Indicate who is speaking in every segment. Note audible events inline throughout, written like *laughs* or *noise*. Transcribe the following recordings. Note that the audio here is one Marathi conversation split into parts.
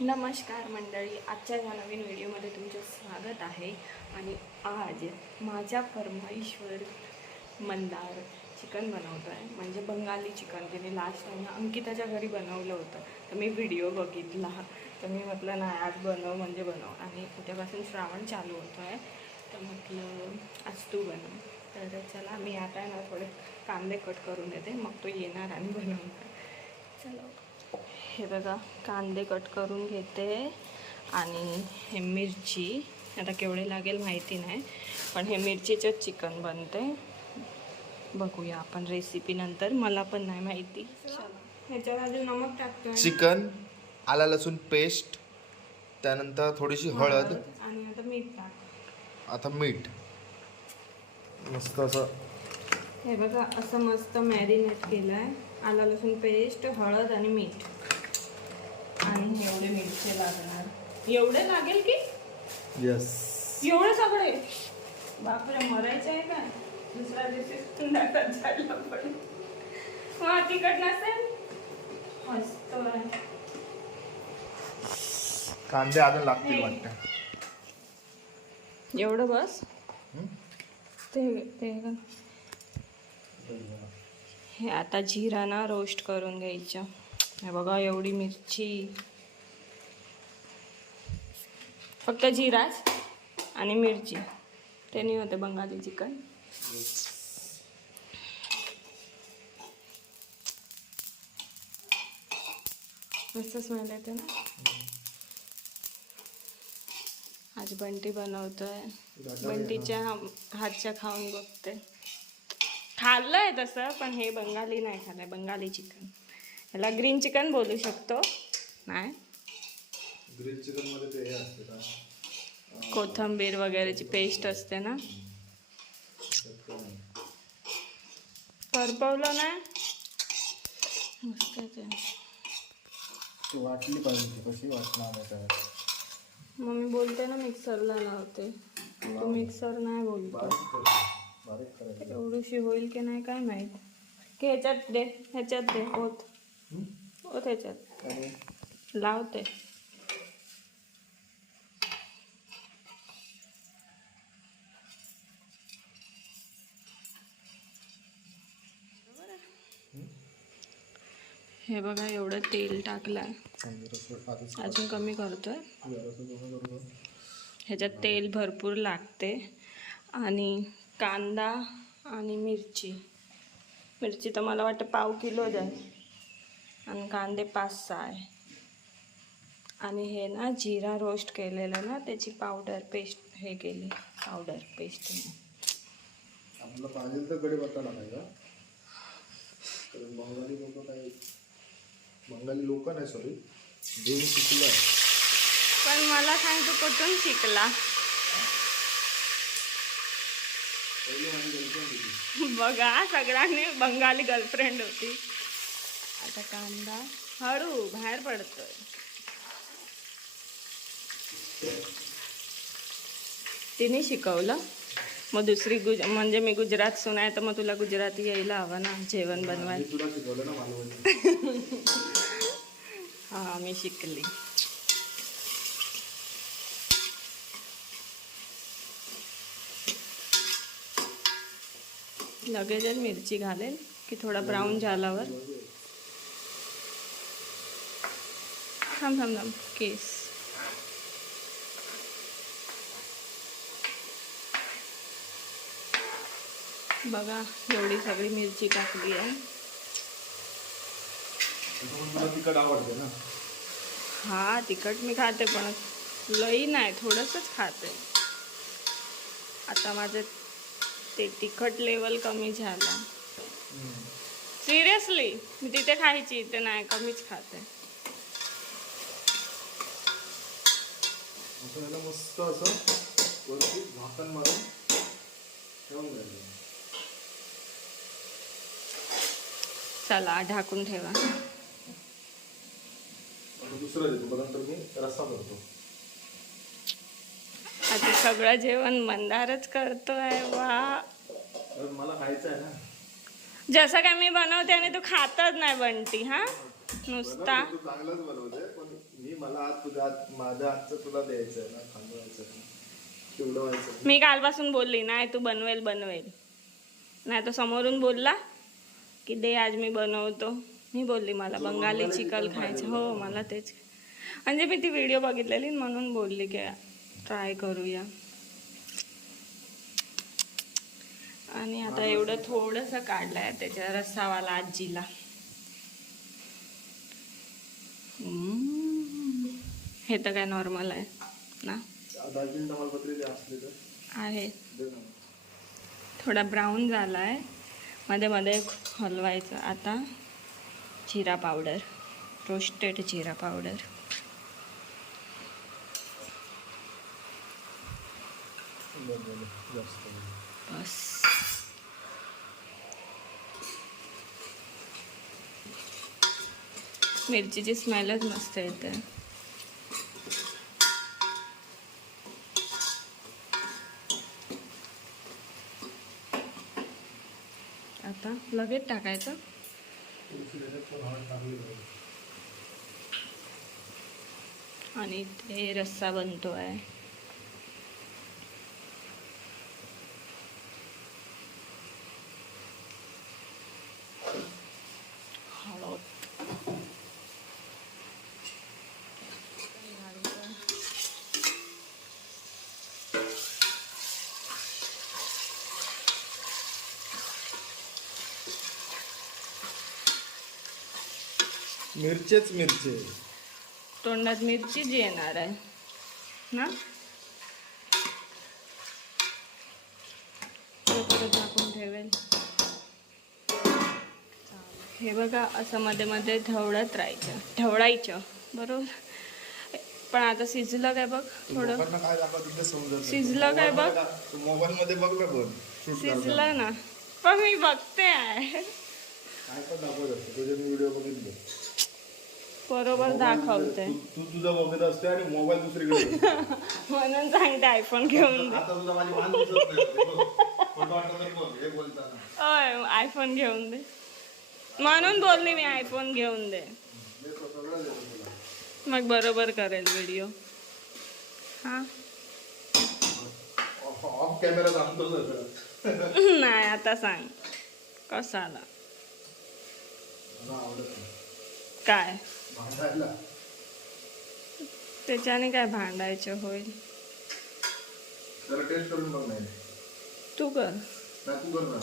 Speaker 1: नमस्कार मंडळी आजच्या ह्या नवीन व्हिडिओमध्ये तुमचं स्वागत आहे. आणि आज माझ्या फरमाईशवर मंदार चिकन बनवतो आहे म्हणजे बंगाली चिकन तिने लास्ट टाईम अंकिताच्या घरी बनवलं होतं. तर मी व्हिडिओ बघितला. तर मी म्हटलं नाही आज बनव म्हणजे बनव. आणि उद्यापासून श्रावण चालू होतो आहे तर म्हटलं आज तू बनव. तर चला मी आता ना थोडे कांदे कट करून देते. मग तो येणार आणि बनवणार. चलो. हे बघा कांदे कट करून घेते आणि हे मिरची. आता केवढे लागेल माहिती नाही पण हे मिरचीचंच चिकन बनते. बघूया आपण रेसिपी नंतर मला पण नाही माहिती. चला ह्याच्यावर अजून नमक टाकतोय.
Speaker 2: चिकन आला लसूण पेस्ट त्यानंतर थोडीशी हळद
Speaker 1: आणि आता मीठ टाक
Speaker 2: आता मीठ. मस्त असं.
Speaker 1: हे बघा असं मस्त मॅरिनेट केलं आहे आला लसूण पेस्ट हळद आणि मीठ. आणि एवढे मिरचे लागणार. एवढे लागेल की?
Speaker 2: यस
Speaker 1: एवढे सगळे? बापरे मरायचे आहे काय दुसऱ्या दिवशी संध्याकाळ जायला पडेल हा तिकट नसेल मस्त
Speaker 2: कांदे अजून लागतील वाटतं.
Speaker 1: एवढं बस?
Speaker 2: हं?
Speaker 1: ते ते का? हे आता जिरा ना रोस्ट करून घ्यायचं. हे बघा एवढी मिरची. फक्त जिराच आणि मिरची. त्याने होते बंगाली चिकन. मस्त स्मेल येते ना? आज बंटी बनवतोय. बंटीच्या हातच्या खाऊन बघते. खाल्लंय तसं पण हे बंगाली नाही खाल्लंय बंगाली चिकन. ह्याला ग्रीन चिकन बोलू शकतो. नाही.
Speaker 2: ग्रिल चिकनमध्ये ते हे असते का?
Speaker 1: कोथंबीर वगैरेची पेस्ट असते ना. करपवलं नाही मस्त ते.
Speaker 2: ती वाटली पाहिजे कशी वाटणार आहे
Speaker 1: मग मी बोलते ना मिक्सरला लावते. तू मिक्सर नाही बोलतो. एवढीशी होईल की नाही काय माहीत. की ह्याच्यात दे ह्याच्यात दे ओत. हो त्याच्यात.
Speaker 2: आणि
Speaker 1: लावते. हे बघा एवढं तेल
Speaker 2: टाकलं आहे
Speaker 1: अजून कमी करतोय. ह्याच्यात तेल भरपूर लागते. आणि कांदा आणि मिरची. मिरची तर मला वाटतं पाव किलो द्या आणि कांदे पाच सहा आहे. आणि हे ना जिरा रोस्ट केलेलं ना त्याची पावडर पेस्ट हे केली. पावडर पेस्ट
Speaker 2: पाहिजे तर बंगाली लोक काही बंगाली लोक नाही सॉरी शिकलं
Speaker 1: पण मला सांग तू कुठून शिकला? बघा सगळ्यांनी बंगाली गर्लफ्रेंड होती. आता कांदा हळू बाहेर पडतोय. तिने शिकवलं. मग दुसरी गुज म्हणजे मी गुजरात सुन आहे तर मग तुला गुजराती यायला हवं ना जेवण बनवायला. *laughs* हा मी शिकली. लगेचच मिरची घालेल की थोडा ब्राऊन झाल्यावर? थांब थांब थांब. केस. बघा एवढी सगळी मिरची टाकली आहे. हा तिखट मी खाते पण लई नाही थोडंसंच खाते. आता माझं ते तिखट लेवल कमी झालं. सिरियसली मी तिथे खायची इथे नाही कमीच खाते.
Speaker 2: असं याला मस्त असं वरती झाकण मारून ठेवून द्यायचं.
Speaker 1: चला ढाकून ठेवा.
Speaker 2: आता दुसरं देतो मी रस्सा करतो
Speaker 1: आता सगळं जेवण मंदारच करतोय वा.
Speaker 2: तर मला खायचं आहे ना.
Speaker 1: जसं काय मी बनवते आणि तू खातच नाही बंटी हा? नुसता.
Speaker 2: तू चांगलंच बनवते पण मला माझ्या हातचं तुला द्यायचं आहे ना. खांदवायचं
Speaker 1: मी कालपासून बोलली नाही तू बनवेल बनवेल. नाही तो समोरून बोलला की दे आज मी बनवतो. मी बोलली मला बंगाली चिकन खायचं. हो मला तेच. म्हणजे मी ती व्हिडिओ बघितलेली म्हणून बोलली की ट्राय करूया. आणि आता एवढं थोडंसं काढलंय त्याच्या रस्सावाला आजीला. हम्म. हे तर काय नॉर्मल आहे ना? आहे. थोडा ब्राऊन झाला आहे मध्ये मध्ये हलवायचं आता. जिरा पावडर रोस्टेड जिरा पावडर बस. मिरचीची स्मेलच मस्त येते आता लगेच टाकायचं. आणि ते रस्सा बनतो आहे हळद
Speaker 2: मिरचेच मिरचे.
Speaker 1: तोंडात मिरची जी येणार आहे. ना? झाकून ठेवेल. हे बघा असं मध्ये मध्ये ढवळत राहायचं. ढवळायचं बरोबर? पण आता शिजलं काय बघ थोडं. शिजलं काय बघ?
Speaker 2: मोबाईल मध्ये बघ ना.
Speaker 1: शिजलं ना. पण मी बघते आहे.
Speaker 2: व्हिडिओ बघितले.
Speaker 1: बरोबर दाखवते.
Speaker 2: तू तुझा बघत असते आणि मोबाईल दुसरीकडे. *laughs*
Speaker 1: म्हणून सांगते आयफोन घेऊन दे.
Speaker 2: आता तुझा माझी मान दिसत नाही. बघ. फोटो वाटत नाही बघ हे बोलताना.
Speaker 1: होय आयफोन घेऊन दे. म्हणून बोलली मी आयफोन घेऊन दे. मग बरोबर करेल व्हिडिओ हा?
Speaker 2: ऑफ ऑफ कॅमेरा सांगतो सगळं *laughs*
Speaker 1: नाही आता सांग. कसा आला काय?
Speaker 2: भांडायला.
Speaker 1: त्याच्याने काय भांडायचं होईल?
Speaker 2: जरा टेस्ट करून बघ नाही
Speaker 1: तू कर.
Speaker 2: नाही तू कर ना.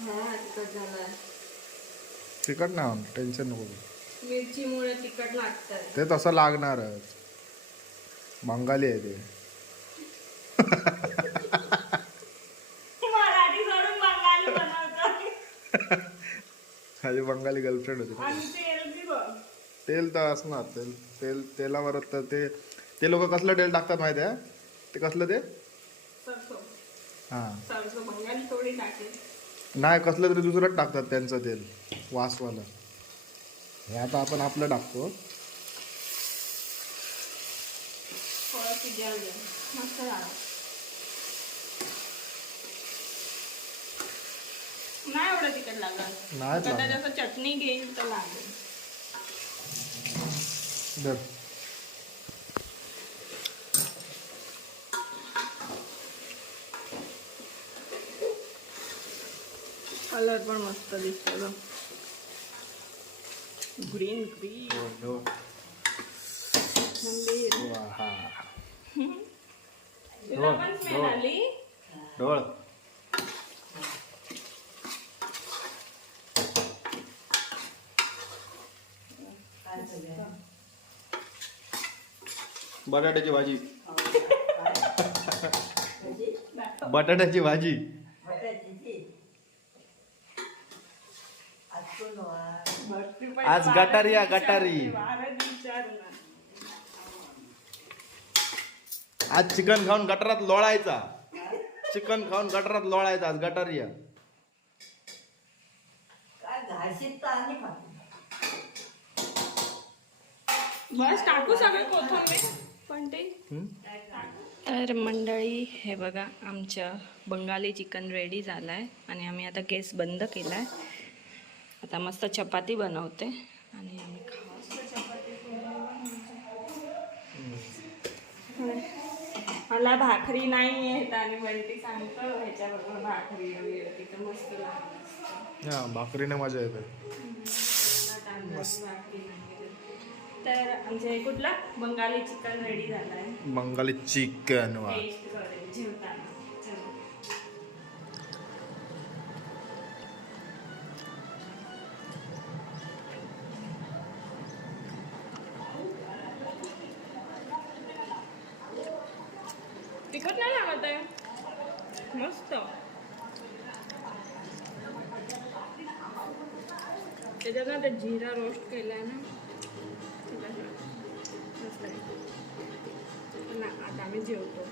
Speaker 1: हा.
Speaker 2: तिकट ना टेन्शन नको
Speaker 1: मिरचीमुळे तिखट लागतंय.
Speaker 2: ते तसं लागणारच. बंगाली आहे ते.
Speaker 1: मराठी सोडून बंगाली बनवतो
Speaker 2: माझी बंगाली गर्लफ्रेंड होती.
Speaker 1: आणि तेल बी बघ.
Speaker 2: तेल तर असणार. तेल तेल तेलावर तर ते ते लोक कसलं तेल टाकतात माहिती आहे? ते कसलं ते?
Speaker 1: सरसो.
Speaker 2: हां.
Speaker 1: सरसो बंगाली थोडी टाकेल.
Speaker 2: नाही कसलं तरी दुसरंच टाकतात त्यांचं तेल. वासवालं. हे आता आपण आपलं टाकतो.
Speaker 1: नाही एवढं तिखट लागत. चटणी घेईल तर लागेल. कलर पण मस्त दिसतो ग्रीन ग्रीन मंदिर
Speaker 2: ढोळ बटाट्याची भाजी. *laughs* बटाट्याची भाजी. आज गटारी या, गटारी. आज चिकन खाऊन गटारात लोळायचा चिकन खाऊन गटारात लोळायचा आज गटारी या.
Speaker 3: तर आणि खातो
Speaker 1: बस टाकू सगळं कोथंबीर पण ते
Speaker 2: हम्म?
Speaker 1: तर मंडळी हे बघा आमचं बंगाली चिकन रेडी झालं आहे आणि आम्ही आता गॅस बंद केला आहे आता मस्त चपाती बनवते. आणि आम्ही चपाती मला भाकरी नाही येत आणि बंटी सांगतो ह्याच्याबरोबर भाकरी वगैरे मस्त लागतं
Speaker 2: हा भाकरीने मजा येते.
Speaker 1: भाकरी. तर आमचे कुठला? बंगाली चिकन रेडी झालं आहे
Speaker 2: बंगाली चिकन
Speaker 1: जेवताना तिखट नाही लागत आहे मस्त त्याच्यात ना ते जिरा रोस्ट केलाय ना त्याच्यात मस्त आहे. ना आता आम्ही जेवतो